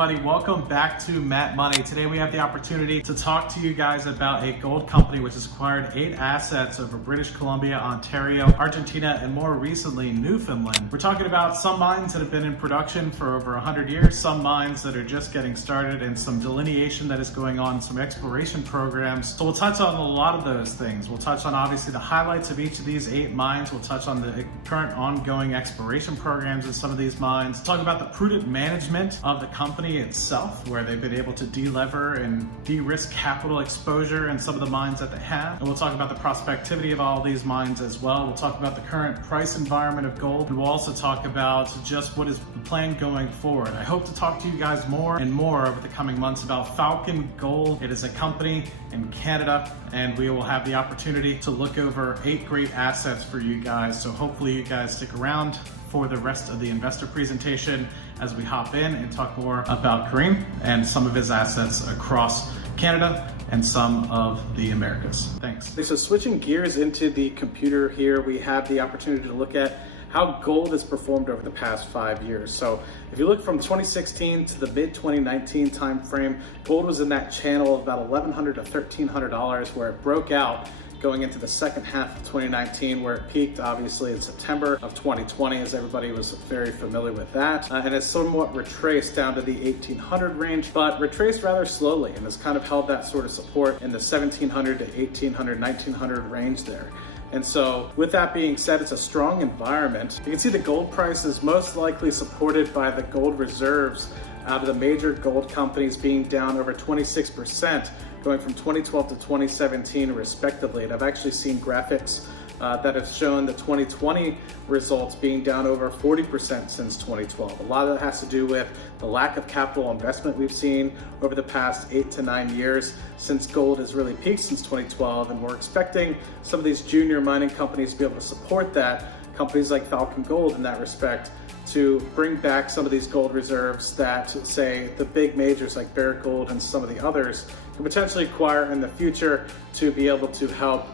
everybody, welcome back to Matt Money. Today we have the opportunity to talk to you guys about a gold company which has acquired 8 assets over British Columbia, Ontario, Argentina, and more recently Newfoundland. We're talking about some mines that have been in production for over 100 years, some mines that are just getting started, and some delineation that is going on, some exploration programs. So we'll touch on a lot of those things. We'll touch on obviously the highlights of each of these 8 mines. We'll touch on the current ongoing exploration programs in some of these mines. Talk about the prudent management of the company itself, where they've been able to de-lever and de-risk capital exposure in some of the mines that they have. And we'll talk about the prospectivity of all these mines as well. We'll talk about the current price environment of gold. And we'll also talk about just what is the plan going forward. I hope to talk to you guys more and more over the coming months about Falcon Gold. It is a company in Canada, and we will have the opportunity to look over 8 great assets for you guys. So hopefully you guys stick around for the rest of the investor presentation as we hop in and talk more about Kareem and some of his assets across Canada and some of the Americas. Thanks. So switching gears into the computer here, we have the opportunity to look at how gold has performed over the past 5 years. So if you look from 2016 to the mid-2019 timeframe, gold was in that channel of about $1,100 to $1,300, where it broke out going into the second half of 2019, where it peaked obviously in September of 2020, as everybody was very familiar with that. And it's somewhat retraced down to the 1800 range, but retraced rather slowly and has kind of held that sort of support in the 1700 to 1800, 1900 range there. And so with that being said, it's a strong environment. You can see the gold price is most likely supported by the gold reserves out of the major gold companies being down over 26%, going from 2012 to 2017 respectively. And I've actually seen graphics that have shown the 2020 results being down over 40% since 2012. A lot of that has to do with the lack of capital investment we've seen over the past 8 to 9 years since gold has really peaked since 2012, and we're expecting some of these junior mining companies to be able to support that, companies like Falcon Gold in that respect, to bring back some of these gold reserves that, say, the big majors like Barrick Gold and some of the others can potentially acquire in the future to be able to help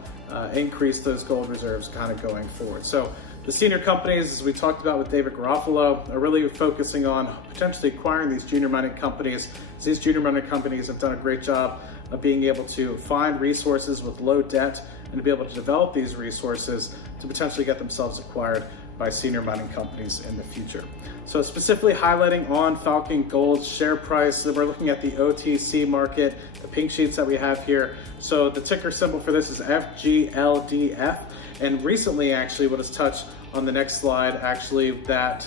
increase those gold reserves kind of going forward. So the senior companies, as we talked about with David Garofalo, are really focusing on potentially acquiring these junior mining companies. These junior mining companies have done a great job of being able to find resources with low debt and to be able to develop these resources to potentially get themselves acquired by senior mining companies in the future. So specifically highlighting on Falcon Gold's share price, we're looking at the OTC market, the pink sheets that we have here. So the ticker symbol for this is FGLDF. And recently, actually, what is touched on the next slide, actually, that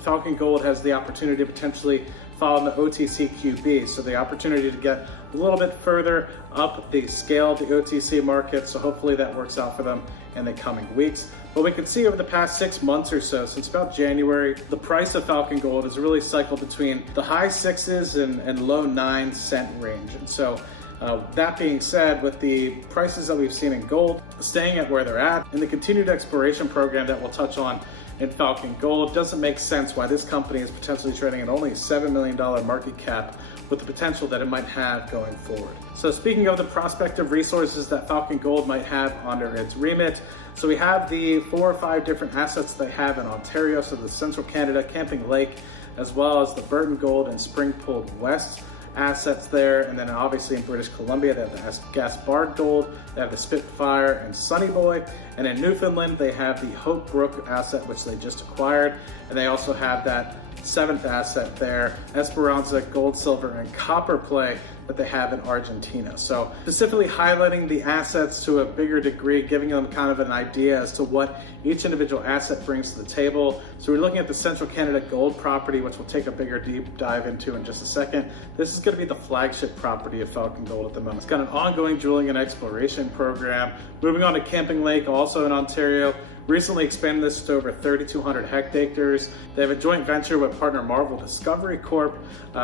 Falcon Gold has the opportunity to potentially file in the OTCQB. So the opportunity to get a little bit further up the scale of the OTC market. So hopefully that works out for them in the coming weeks. But we can see over the past 6 months or so, since about January, the price of Falcon Gold has really cycled between the high 6s and low 9 cent range. And so that being said, with the prices that we've seen in gold staying at where they're at, and the continued exploration program that we'll touch on in Falcon Gold, doesn't make sense why this company is potentially trading at only a $7 million market cap with the potential that it might have going forward. So speaking of the prospective resources that Falcon Gold might have under its remit, so we have the 4 or 5 different assets they have in Ontario, so the Central Canada Camping Lake, as well as the Burton Gold and Springpole West assets there. And then obviously in British Columbia, they have the Gaspard Gold, they have the Spitfire and Sunny Boy. And in Newfoundland, they have the Hope Brook asset, which they just acquired. And they also have that 7th asset there, Esperanza Gold, Silver, and Copper play that they have in Argentina. So specifically highlighting the assets to a bigger degree, giving them kind of an idea as to what each individual asset brings to the table. So we're looking at the Central Canada Gold property, which we'll take a bigger deep dive into in just a second. This is going to be the flagship property of Falcon Gold at the moment. It's got an ongoing drilling and exploration program. Moving on to Camping Lake, also in Ontario. Recently expanded this to over 3,200 hectares. They have a joint venture with partner Marvel Discovery Corp,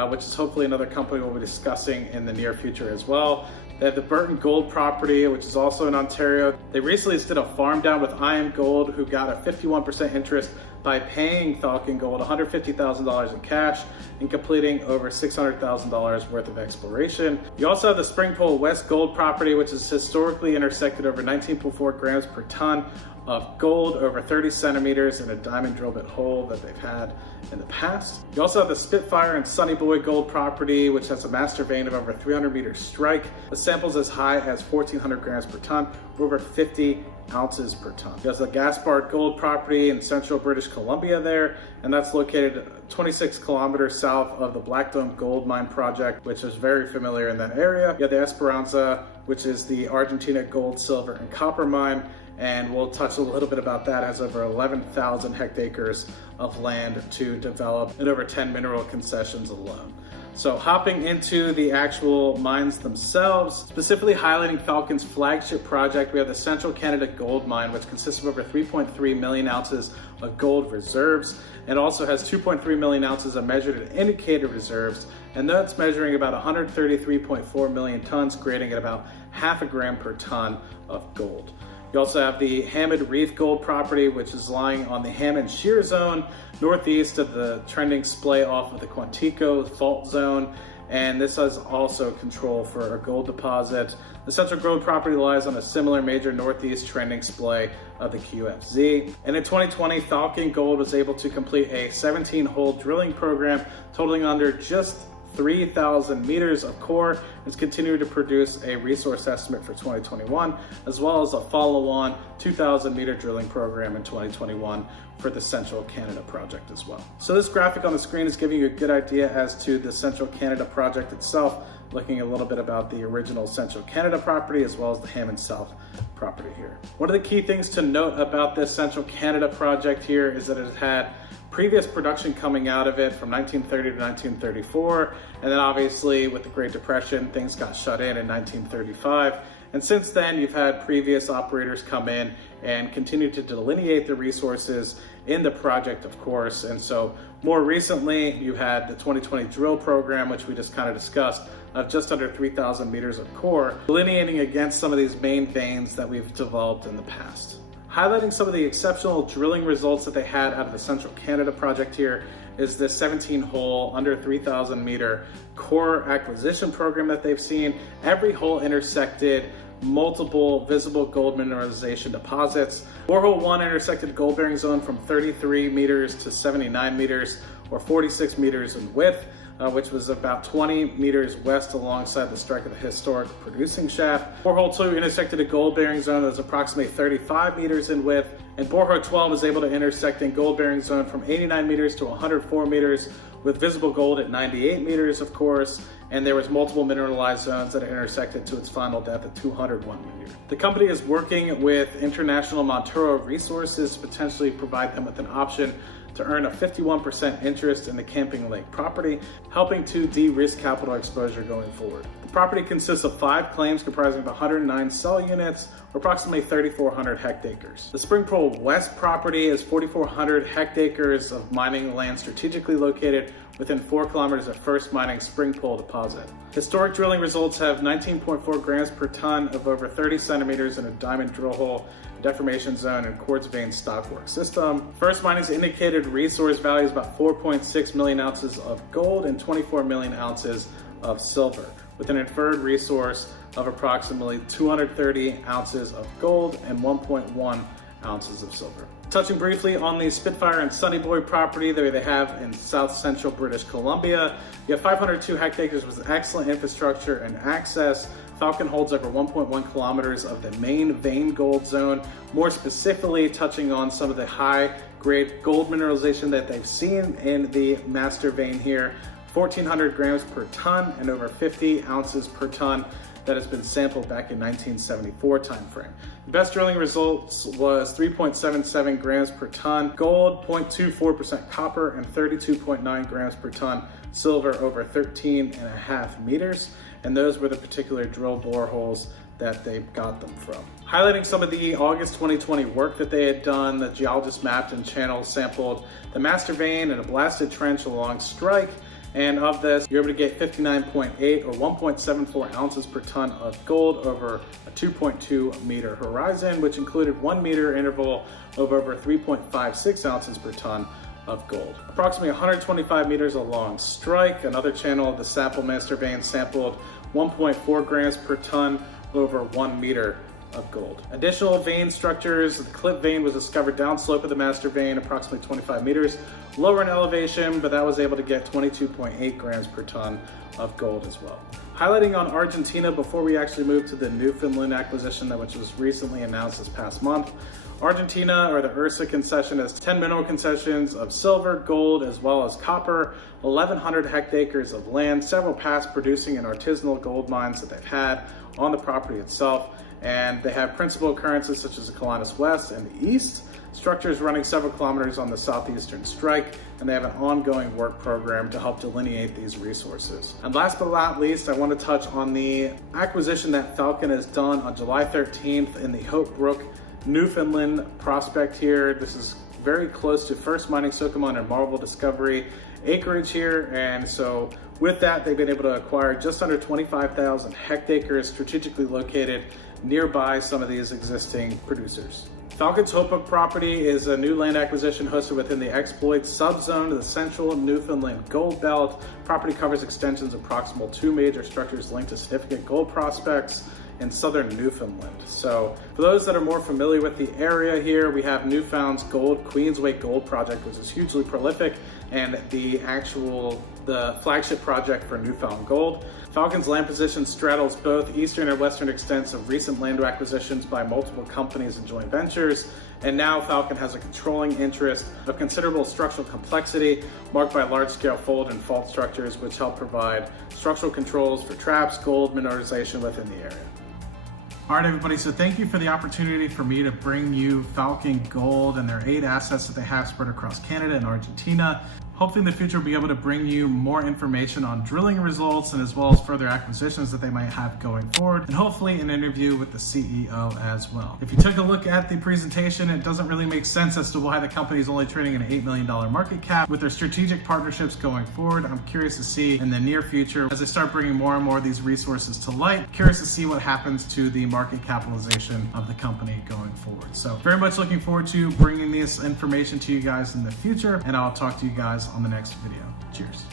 which is hopefully another company we'll be discussing in the near future as well. They have the Burton Gold property, which is also in Ontario. They recently just did a farm down with IM Gold, who got a 51% interest by paying Falcon Gold $150,000 in cash and completing over $600,000 worth of exploration. You also have the Springpole West Gold property, which is historically intersected over 19.4 grams per ton of gold over 30 centimeters in a diamond drill bit hole that they've had in the past. You also have the Spitfire and Sunny Boy gold property, which has a master vein of over 300 meters strike. The sample's as high as 1,400 grams per ton, over 50 ounces per ton. There's the Gaspard gold property in central British Columbia there, and that's located 26 kilometers south of the Black Dome gold mine project, which is very familiar in that area. You have the Esperanza, which is the Argentina gold, silver, and copper mine, and we'll touch a little bit about that. It has over 11,000 hectares of land to develop and over 10 mineral concessions alone. So hopping into the actual mines themselves, specifically highlighting Falcon's flagship project, we have the Central Canada Gold Mine, which consists of over 3.3 million ounces of gold reserves, and also has 2.3 million ounces of measured and indicated reserves, and that's measuring about 133.4 million tons, grading at about half a gram per ton of gold. You also have the Hammond Reef gold property, which is lying on the Hammond Shear Zone, northeast of the trending splay off of the Quantico fault zone. And this has also control for a gold deposit. The Central Gold property lies on a similar major northeast trending splay of the QFZ. And in 2020, Falcon Gold was able to complete a 17-hole drilling program totaling under just 3,000 meters of core. It's continuing to produce a resource estimate for 2021, as well as a follow-on 2,000 meter drilling program in 2021 for the Central Canada project as well. So this graphic on the screen is giving you a good idea as to the Central Canada project itself, looking a little bit about the original Central Canada property as well as the Hammond South property here. One of the key things to note about this Central Canada project here is that it had previous production coming out of it from 1930 to 1934, and then obviously with the Great Depression, things got shut in 1935. And since then, you've had previous operators come in and continue to delineate the resources in the project, of course. And so more recently, you had the 2020 drill program, which we just kind of discussed, of just under 3,000 meters of core, delineating against some of these main veins that we've developed in the past. Highlighting some of the exceptional drilling results that they had out of the Central Canada project here is this 17-hole under 3,000 meter core acquisition program that they've seen. Every hole intersected multiple visible gold mineralization deposits. Borehole 1 intersected a gold bearing zone from 33 meters to 79 meters, or 46 meters in width, which was about 20 meters west alongside the strike of the historic producing shaft. Borehole 2 intersected a gold bearing zone that was approximately 35 meters in width, and borehole 12 was able to intersect a gold bearing zone from 89 meters to 104 meters with visible gold at 98 meters, of course, and there was multiple mineralized zones that intersected to its final depth at 201 meters. The company is working with International Montoro Resources to potentially provide them with an option to earn a 51% interest in the Camping Lake property, helping to de-risk capital exposure going forward. The property consists of 5 claims comprising 109 cell units, or approximately 3,400 hectares. The Spring Pole West property is 4,400 hectares of mining land strategically located within 4 kilometers of First Mining Spring Pole deposit. Historic drilling results have 19.4 grams per ton of over 30 centimeters in a diamond drill hole, deformation zone, and quartz vein stockwork system. First Mining's indicated resource value is about 4.6 million ounces of gold and 24 million ounces of silver, with an inferred resource of approximately 230 ounces of gold and 1.1 ounces of silver. Touching briefly on the Spitfire and Sunny Boy property that they have in south central British Columbia, you have 502 hectares with excellent infrastructure and access. Falcon holds over 1.1 kilometers of the main vein gold zone, more specifically touching on some of the high-grade gold mineralization that they've seen in the master vein here, 1,400 grams per ton and over 50 ounces per ton that has been sampled back in 1974 timeframe. The best drilling results was 3.77 grams per ton gold, 0.24% copper, and 32.9 grams per ton silver over 13.5 meters. And those were the particular drill boreholes that they got them from. Highlighting some of the August 2020 work that they had done, the geologists mapped and channel sampled the master vein and a blasted trench along strike. And of this, you're able to get 59.8 or 1.74 ounces per ton of gold over a 2.2 meter horizon, which included 1 meter interval of over 3.56 ounces per ton of gold. Approximately 125 meters along strike, another channel of the sample master vein sampled 1.4 grams per ton over 1 meter of gold. Additional vein structures, the clip vein was discovered downslope of the master vein, approximately 25 meters lower in elevation, but that was able to get 22.8 grams per ton of gold as well. Highlighting on Argentina before we actually move to the Newfoundland acquisition which was recently announced this past month. Argentina, or the URSA concession, has 10 mineral concessions of silver, gold, as well as copper, 1,100 hectares of land, several past producing and artisanal gold mines that they've had on the property itself, and they have principal occurrences such as the Colinas West and the East, structures running several kilometers on the southeastern strike, and they have an ongoing work program to help delineate these resources. And last but not least, I want to touch on the acquisition that Falcon has done on July 13th in the Hope Brook, Newfoundland prospect here. This is very close to First Mining Sokoman and Marble Discovery acreage here, and so with that they've been able to acquire just under 25,000 hectares strategically located nearby some of these existing producers. Falcon's Hope Brook property is a new land acquisition hosted within the exploit subzone of the central Newfoundland gold belt. Property covers extensions of proximal 2 major structures linked to significant gold prospects in southern Newfoundland. So for those that are more familiar with the area here, we have Newfound's Queensway Gold Project, which is hugely prolific, and the flagship project for Newfound Gold. Falcon's land position straddles both eastern and western extents of recent land acquisitions by multiple companies and joint ventures, and now Falcon has a controlling interest of considerable structural complexity marked by large-scale fold and fault structures which help provide structural controls for traps, gold mineralization within the area. All right, everybody, so thank you for the opportunity for me to bring you Falcon Gold and their 8 assets that they have spread across Canada and Argentina. Hopefully in the future we'll be able to bring you more information on drilling results and as well as further acquisitions that they might have going forward, and hopefully an interview with the CEO as well. If you took a look at the presentation, it doesn't really make sense as to why the company is only trading an $8 million market cap. With their strategic partnerships going forward, I'm curious to see in the near future, as they start bringing more and more of these resources to light, curious to see what happens to the market capitalization of the company going forward. So very much looking forward to bringing this information to you guys in the future, and I'll talk to you guys on the next video. Cheers.